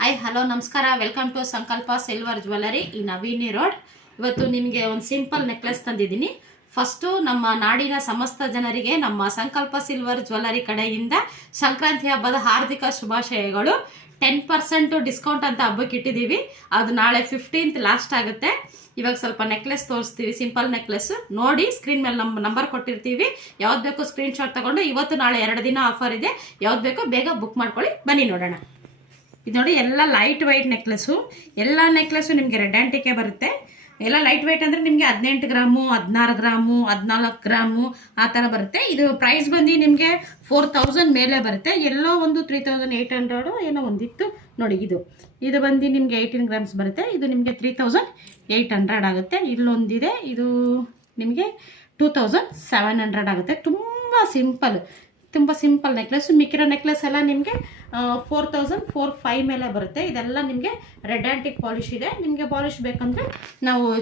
Hi hello ನಮಸ್ಕಾರ, welcome to ಸಂಕಲ್ಪ silver jewellery ಈ ನವೀನಿ ರೋಡ್. ಇವತ್ತು ನಿಮಗೆ ಒಂದು ಸಿಂಪಲ್ ನೆಕ್ಲೆಸ್ ತಂದಿದ್ದೀನಿ. ಫಸ್ಟು ನಮ್ಮ ನಾಡಿನ ಸಮಸ್ತ ಜನರಿಗೆ ನಮ್ಮ ಸಂಕಲ್ಪ ಸಿಲ್ವರ್ ಜ್ಯುವೆಲ್ಲರಿ ಕಡೆಯಿಂದ ಸಂಕ್ರಾಂತಿ ಹಬ್ಬದ ಹಾರ್ದಿಕ ಶುಭಾಶಯಗಳು. 10% ಡಿಸ್ಕೌಂಟ್ ಅಂತ ಹಬ್ಬಕ್ಕೆ ಇಟ್ಟಿದ್ದೀವಿ. ಅದು ನಾಳೆ 15th ಲಾಸ್ಟ್ ಆಗುತ್ತೆ. ಇವಾಗ ಸ್ವಲ್ಪ ನೆಕ್ಲೆಸ್ ತೋರಿಸ್ತೀವಿ, ಸಿಂಪಲ್ ನೆಕ್ಲೆಸ್ ನೋಡಿ. ಸ್ಕ್ರೀನ್ ಮೇಲೆ ನಮ್ಮ ನಂಬರ್ ಕೊಟ್ಟಿರ್ತೀವಿ, ಯಾವ್ದು ಬೇಕೋ ಸ್ಕ್ರೀನ್ ಶಾಟ್ ತಗೊಂಡು ಇವತ್ತು ನಾಳೆ 2 ದಿನ ಆಫರ್ ಇದೆ, ಯಾವ್ದು ಬೇಕೋ ಬೇಗ ಬುಕ್ ಮಾಡ್ಕೊಳ್ಳಿ. ಬನ್ನಿ ನೋಡೋಣ. ಇದು ನೋಡಿ, ಎಲ್ಲ ಲೈಟ್ ವೈಟ್ ನೆಕ್ಲೆಸ್ಸು. ಎಲ್ಲ ನೆಕ್ಲೆಸ್ಸು ನಿಮಗೆ ರೆಡ್ ಆ್ಯಂಟಿಕೆ ಬರುತ್ತೆ. ಎಲ್ಲ ಲೈಟ್ ವೈಟ್ ಅಂದರೆ ನಿಮಗೆ 18 ಗ್ರಾಮು, 16 ಗ್ರಾಮು, 14 ಗ್ರಾಮು ಆ ಥರ ಬರುತ್ತೆ. ಇದು ಪ್ರೈಸ್ ಬಂದು ನಿಮಗೆ 4000 ಮೇಲೆ ಬರುತ್ತೆ. ಎಲ್ಲೋ ಒಂದು 3800 ಏನೋ ಒಂದಿತ್ತು ನೋಡಿ. ಇದು ಬಂದು ನಿಮಗೆ 18 ಗ್ರಾಮ್ಸ್ ಬರುತ್ತೆ. ಇದು ನಿಮಗೆ 3800 ಆಗುತ್ತೆ. ಇಲ್ಲೊಂದಿದೆ, ಇದು ನಿಮಗೆ 2700 ಆಗುತ್ತೆ. ತುಂಬ ಸಿಂಪಲ್ ನೆಕ್ಲೆಸ್. ಮಿಕ್ಕಿರೋ ನೆಕ್ಲೆಸ್ ಎಲ್ಲ ನಿಮಗೆ 4000-4500 ಮೇಲೆ ಬರುತ್ತೆ. ಇದೆಲ್ಲ ನಿಮಗೆ ರೆಡ್ ಆ್ಯಂಟಿಕ್ ಪಾಲಿಶ್ ಇದೆ. ನಿಮಗೆ ಪಾಲಿಶ್ ಬೇಕಂದರೆ ನಾವು